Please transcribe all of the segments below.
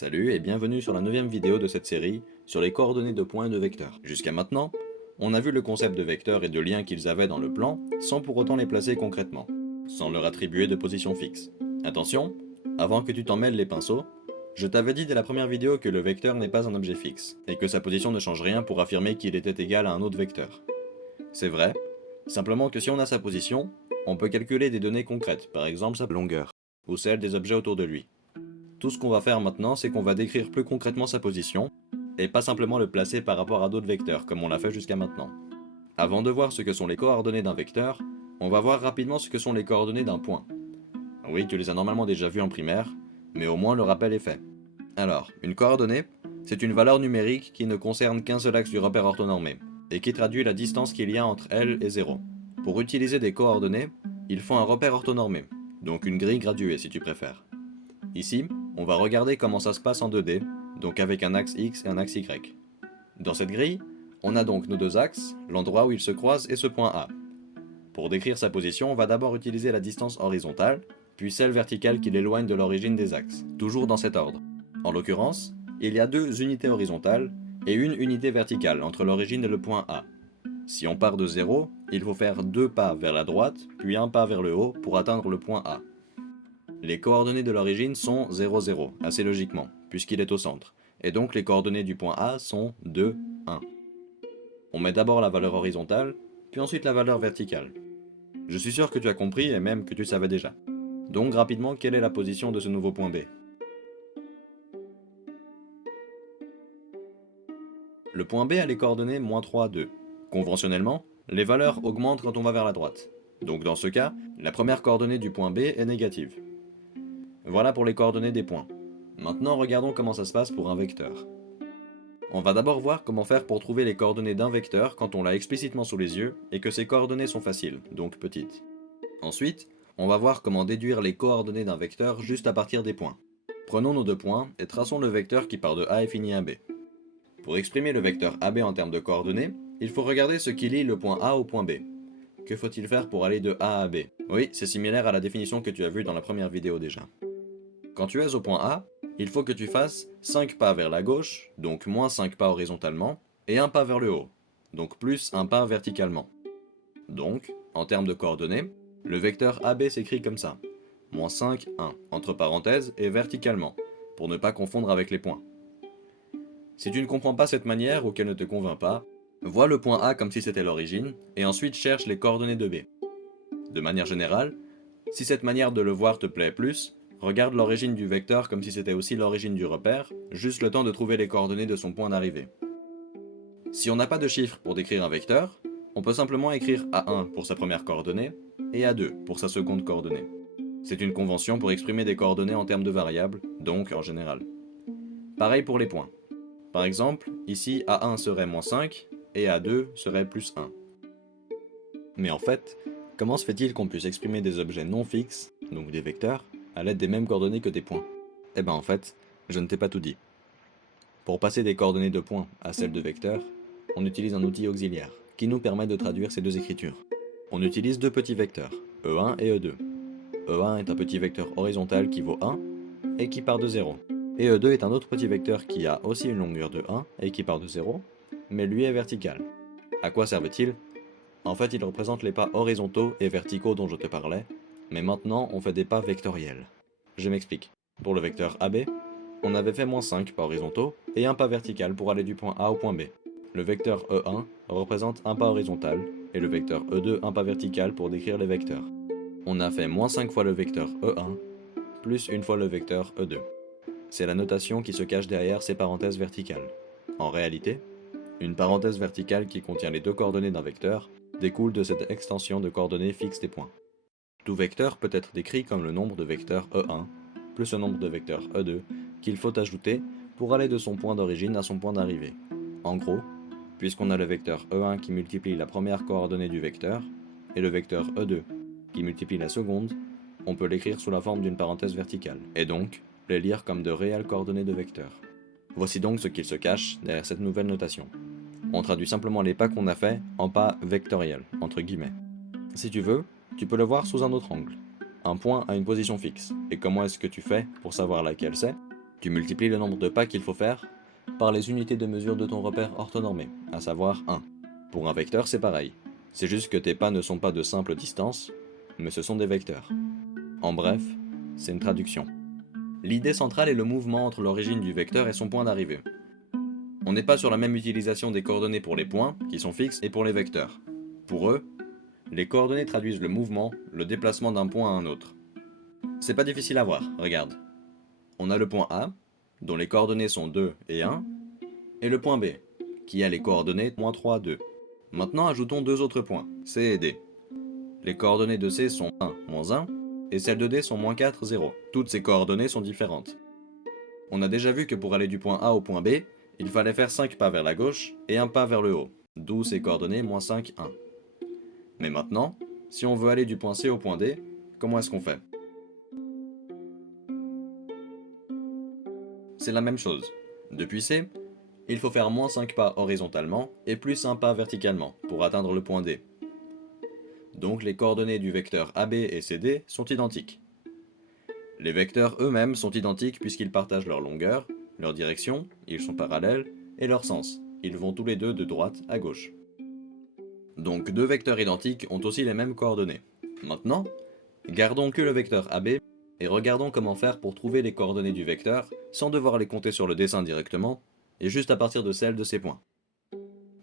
Salut et bienvenue sur la 9e vidéo de cette série sur les coordonnées de points et de vecteurs. Jusqu'à maintenant, on a vu le concept de vecteurs et de liens qu'ils avaient dans le plan sans pour autant les placer concrètement, sans leur attribuer de position fixe. Attention, avant que tu t'en mêles les pinceaux, je t'avais dit dès la première vidéo que le vecteur n'est pas un objet fixe, et que sa position ne change rien pour affirmer qu'il était égal à un autre vecteur. C'est vrai, simplement que si on a sa position, on peut calculer des données concrètes, par exemple sa longueur, ou celle des objets autour de lui. Tout ce qu'on va faire maintenant, c'est qu'on va décrire plus concrètement sa position, et pas simplement le placer par rapport à d'autres vecteurs, comme on l'a fait jusqu'à maintenant. Avant de voir ce que sont les coordonnées d'un vecteur, on va voir rapidement ce que sont les coordonnées d'un point. Oui, tu les as normalement déjà vues en primaire, mais au moins le rappel est fait. Alors, une coordonnée, c'est une valeur numérique qui ne concerne qu'un seul axe du repère orthonormé, et qui traduit la distance qu'il y a entre elle et 0. Pour utiliser des coordonnées, il faut un repère orthonormé, donc une grille graduée si tu préfères. Ici, on va regarder comment ça se passe en 2D, donc avec un axe X et un axe Y. Dans cette grille, on a donc nos deux axes, l'endroit où ils se croisent et ce point A. Pour décrire sa position, on va d'abord utiliser la distance horizontale, puis celle verticale qui l'éloigne de l'origine des axes, toujours dans cet ordre. En l'occurrence, il y a deux unités horizontales et une unité verticale entre l'origine et le point A. Si on part de 0, il faut faire 2 pas vers la droite, puis un pas vers le haut pour atteindre le point A. Les coordonnées de l'origine sont 0, 0, assez logiquement, puisqu'il est au centre, et donc les coordonnées du point A sont 2, 1. On met d'abord la valeur horizontale, puis ensuite la valeur verticale. Je suis sûr que tu as compris et même que tu savais déjà. Donc rapidement, quelle est la position de ce nouveau point B? Le point B a les coordonnées -3, 2. Conventionnellement, les valeurs augmentent quand on va vers la droite. Donc dans ce cas, la première coordonnée du point B est négative. Voilà pour les coordonnées des points. Maintenant, regardons comment ça se passe pour un vecteur. On va d'abord voir comment faire pour trouver les coordonnées d'un vecteur quand on l'a explicitement sous les yeux et que ses coordonnées sont faciles, donc petites. Ensuite, on va voir comment déduire les coordonnées d'un vecteur juste à partir des points. Prenons nos deux points et traçons le vecteur qui part de A et finit à B. Pour exprimer le vecteur AB en termes de coordonnées, il faut regarder ce qui lie le point A au point B. Que faut-il faire pour aller de A à B? Oui, c'est similaire à la définition que tu as vue dans la première vidéo déjà. Quand tu es au point A, il faut que tu fasses 5 pas vers la gauche, donc moins 5 pas horizontalement, et un pas vers le haut, donc plus un pas verticalement. Donc, en termes de coordonnées, le vecteur AB s'écrit comme ça, -5, 1, entre parenthèses et verticalement, pour ne pas confondre avec les points. Si tu ne comprends pas cette manière ou qu'elle ne te convainc pas, vois le point A comme si c'était l'origine, et ensuite cherche les coordonnées de B. De manière générale, si cette manière de le voir te plaît plus, regarde l'origine du vecteur comme si c'était aussi l'origine du repère, juste le temps de trouver les coordonnées de son point d'arrivée. Si on n'a pas de chiffre pour décrire un vecteur, on peut simplement écrire A1 pour sa première coordonnée et A2 pour sa seconde coordonnée. C'est une convention pour exprimer des coordonnées en termes de variables, donc en général. Pareil pour les points. Par exemple, ici A1 serait -5 et A2 serait +1. Mais en fait, comment se fait-il qu'on puisse exprimer des objets non fixes, donc des vecteurs, à l'aide des mêmes coordonnées que des points? Eh ben en fait, je ne t'ai pas tout dit. Pour passer des coordonnées de points à celles de vecteurs, on utilise un outil auxiliaire, qui nous permet de traduire ces deux écritures. On utilise deux petits vecteurs, E1 et E2. E1 est un petit vecteur horizontal qui vaut 1 et qui part de 0. Et E2 est un autre petit vecteur qui a aussi une longueur de 1 et qui part de 0, mais lui est vertical. À quoi servent-ils? En fait, il représente les pas horizontaux et verticaux dont je te parlais, mais maintenant on fait des pas vectoriels. Je m'explique. Pour le vecteur AB, on avait fait -5 pas horizontaux et un pas vertical pour aller du point A au point B. Le vecteur E1 représente un pas horizontal et le vecteur E2 un pas vertical pour décrire les vecteurs. On a fait -5 fois le vecteur E1 plus une fois le vecteur E2. C'est la notation qui se cache derrière ces parenthèses verticales. En réalité, une parenthèse verticale qui contient les deux coordonnées d'un vecteur découle de cette extension de coordonnées fixes des points. Tout vecteur peut être décrit comme le nombre de vecteurs E1 plus le nombre de vecteurs E2 qu'il faut ajouter pour aller de son point d'origine à son point d'arrivée. En gros, puisqu'on a le vecteur E1 qui multiplie la première coordonnée du vecteur et le vecteur E2 qui multiplie la seconde, on peut l'écrire sous la forme d'une parenthèse verticale, et donc les lire comme de réelles coordonnées de vecteurs. Voici donc ce qu'il se cache derrière cette nouvelle notation. On traduit simplement les pas qu'on a fait en pas vectoriels, entre guillemets. Si tu veux, tu peux le voir sous un autre angle. Un point a une position fixe, et comment est-ce que tu fais pour savoir laquelle c'est? Tu multiplies le nombre de pas qu'il faut faire par les unités de mesure de ton repère orthonormé, à savoir 1. Pour un vecteur, c'est pareil. C'est juste que tes pas ne sont pas de simple distance, mais ce sont des vecteurs. En bref, c'est une traduction. L'idée centrale est le mouvement entre l'origine du vecteur et son point d'arrivée. On n'est pas sur la même utilisation des coordonnées pour les points, qui sont fixes, et pour les vecteurs. Pour eux, les coordonnées traduisent le mouvement, le déplacement d'un point à un autre. C'est pas difficile à voir, regarde. On a le point A, dont les coordonnées sont 2 et 1, et le point B, qui a les coordonnées -3, 2. Maintenant ajoutons deux autres points, C et D. Les coordonnées de C sont 1, -1, et celles de D sont -4, 0. Toutes ces coordonnées sont différentes. On a déjà vu que pour aller du point A au point B, il fallait faire 5 pas vers la gauche et un pas vers le haut, d'où ces coordonnées -5, 1. Mais maintenant, si on veut aller du point C au point D, comment est-ce qu'on fait? C'est la même chose. Depuis C, il faut faire -5 pas horizontalement et plus un pas verticalement pour atteindre le point D. Donc les coordonnées du vecteur AB et CD sont identiques. Les vecteurs eux-mêmes sont identiques puisqu'ils partagent leur longueur, leur direction, ils sont parallèles, et leur sens. Ils vont tous les deux de droite à gauche. Donc deux vecteurs identiques ont aussi les mêmes coordonnées. Maintenant, gardons que le vecteur AB et regardons comment faire pour trouver les coordonnées du vecteur sans devoir les compter sur le dessin directement et juste à partir de celles de ces points.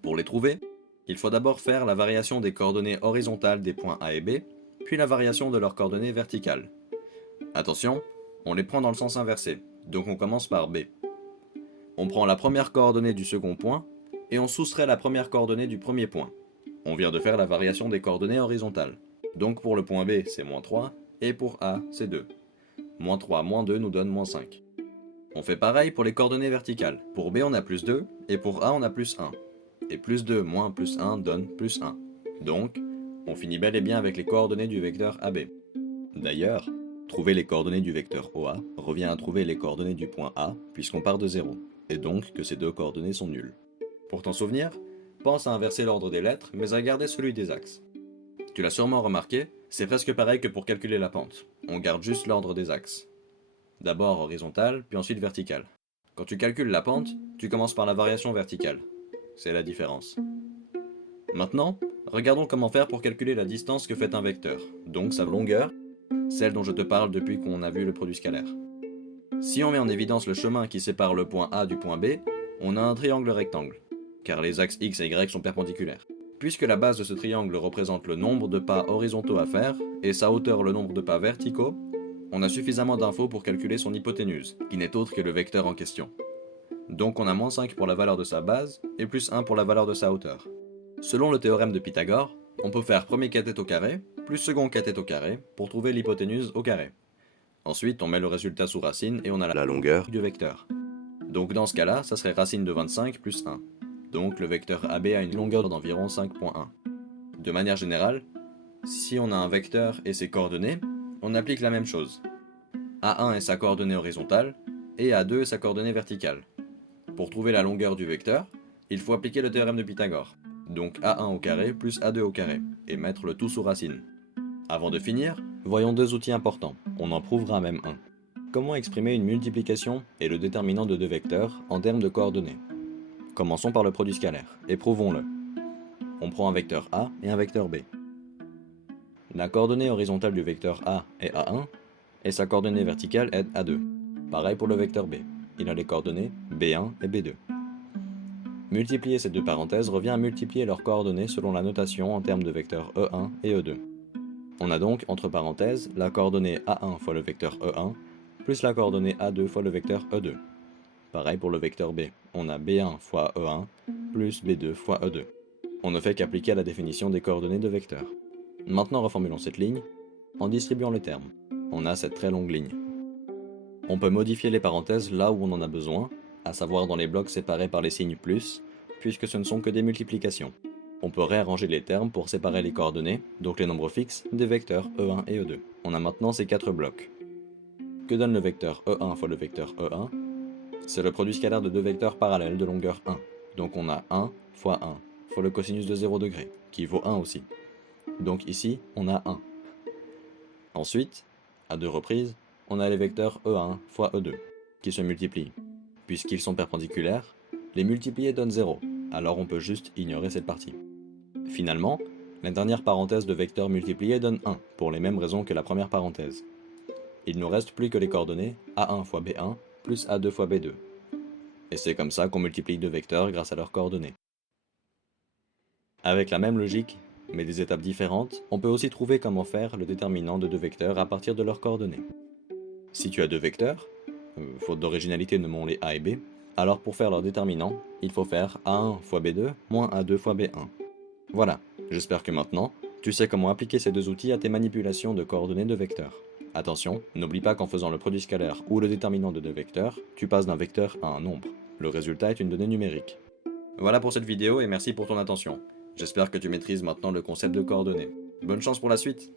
Pour les trouver, il faut d'abord faire la variation des coordonnées horizontales des points A et B, puis la variation de leurs coordonnées verticales. Attention, on les prend dans le sens inversé, donc on commence par B. On prend la première coordonnée du second point et on soustrait la première coordonnée du premier point. On vient de faire la variation des coordonnées horizontales. Donc pour le point B, c'est -3 et pour A, c'est 2. -3, -2 nous donne -5. On fait pareil pour les coordonnées verticales. Pour B, on a +2 et pour A, on a +1. Et +2 moins +1 donne +1. Donc, on finit bel et bien avec les coordonnées du vecteur AB. D'ailleurs, trouver les coordonnées du vecteur OA revient à trouver les coordonnées du point A puisqu'on part de 0, et donc que ces deux coordonnées sont nulles. Pour t'en souvenir, pense à inverser l'ordre des lettres, mais à garder celui des axes. Tu l'as sûrement remarqué, c'est presque pareil que pour calculer la pente. On garde juste l'ordre des axes. D'abord horizontal, puis ensuite vertical. Quand tu calcules la pente, tu commences par la variation verticale. C'est la différence. Maintenant, regardons comment faire pour calculer la distance que fait un vecteur, donc sa longueur, celle dont je te parle depuis qu'on a vu le produit scalaire. Si on met en évidence le chemin qui sépare le point A du point B, on a un triangle rectangle, car les axes X et Y sont perpendiculaires. Puisque la base de ce triangle représente le nombre de pas horizontaux à faire, et sa hauteur le nombre de pas verticaux, on a suffisamment d'infos pour calculer son hypoténuse, qui n'est autre que le vecteur en question. Donc on a -5 pour la valeur de sa base, et +1 pour la valeur de sa hauteur. Selon le théorème de Pythagore, on peut faire premier cathète au carré, plus second cathète au carré, pour trouver l'hypoténuse au carré. Ensuite, on met le résultat sous racine et on a la longueur du vecteur. Donc dans ce cas-là, ça serait racine de 25 plus 1. Donc le vecteur AB a une longueur d'environ 5,1. De manière générale, si on a un vecteur et ses coordonnées, on applique la même chose. A1 est sa coordonnée horizontale, et A2 est sa coordonnée verticale. Pour trouver la longueur du vecteur, il faut appliquer le théorème de Pythagore. Donc A1 au carré plus A2 au carré, et mettre le tout sous racine. Avant de finir, voyons deux outils importants, on en prouvera même un. Comment exprimer une multiplication et le déterminant de deux vecteurs en termes de coordonnées? Commençons par le produit scalaire, et prouvons-le. On prend un vecteur A et un vecteur B. La coordonnée horizontale du vecteur A est A1, et sa coordonnée verticale est A2. Pareil pour le vecteur B, il a les coordonnées B1 et B2. Multiplier ces deux parenthèses revient à multiplier leurs coordonnées selon la notation en termes de vecteurs E1 et E2. On a donc, entre parenthèses, la coordonnée A1 fois le vecteur E1, plus la coordonnée A2 fois le vecteur E2. Pareil pour le vecteur B, on a B1 fois E1, plus B2 fois E2. On ne fait qu'appliquer à la définition des coordonnées de vecteurs. Maintenant reformulons cette ligne, en distribuant les termes. On a cette très longue ligne. On peut modifier les parenthèses là où on en a besoin, à savoir dans les blocs séparés par les signes plus, puisque ce ne sont que des multiplications. On peut réarranger les termes pour séparer les coordonnées, donc les nombres fixes, des vecteurs E1 et E2. On a maintenant ces quatre blocs. Que donne le vecteur E1 fois le vecteur E1? C'est le produit scalaire de deux vecteurs parallèles de longueur 1. Donc on a 1 fois 1 fois le cosinus de 0 degré, qui vaut 1 aussi. Donc ici, on a 1. Ensuite, à deux reprises, on a les vecteurs E1 fois E2, qui se multiplient. Puisqu'ils sont perpendiculaires, les multiplier donne 0, alors on peut juste ignorer cette partie. Finalement, la dernière parenthèse de vecteur multiplié donne 1, pour les mêmes raisons que la première parenthèse. Il nous reste plus que les coordonnées A1 fois B1 plus A2 fois B2. Et c'est comme ça qu'on multiplie deux vecteurs grâce à leurs coordonnées. Avec la même logique, mais des étapes différentes, on peut aussi trouver comment faire le déterminant de deux vecteurs à partir de leurs coordonnées. Si tu as deux vecteurs, faute d'originalité nommons-les A et B, alors pour faire leur déterminant, il faut faire A1 fois B2 moins A2 fois B1. Voilà, j'espère que maintenant, tu sais comment appliquer ces deux outils à tes manipulations de coordonnées de vecteurs. Attention, n'oublie pas qu'en faisant le produit scalaire ou le déterminant de deux vecteurs, tu passes d'un vecteur à un nombre. Le résultat est une donnée numérique. Voilà pour cette vidéo et merci pour ton attention. J'espère que tu maîtrises maintenant le concept de coordonnées. Bonne chance pour la suite!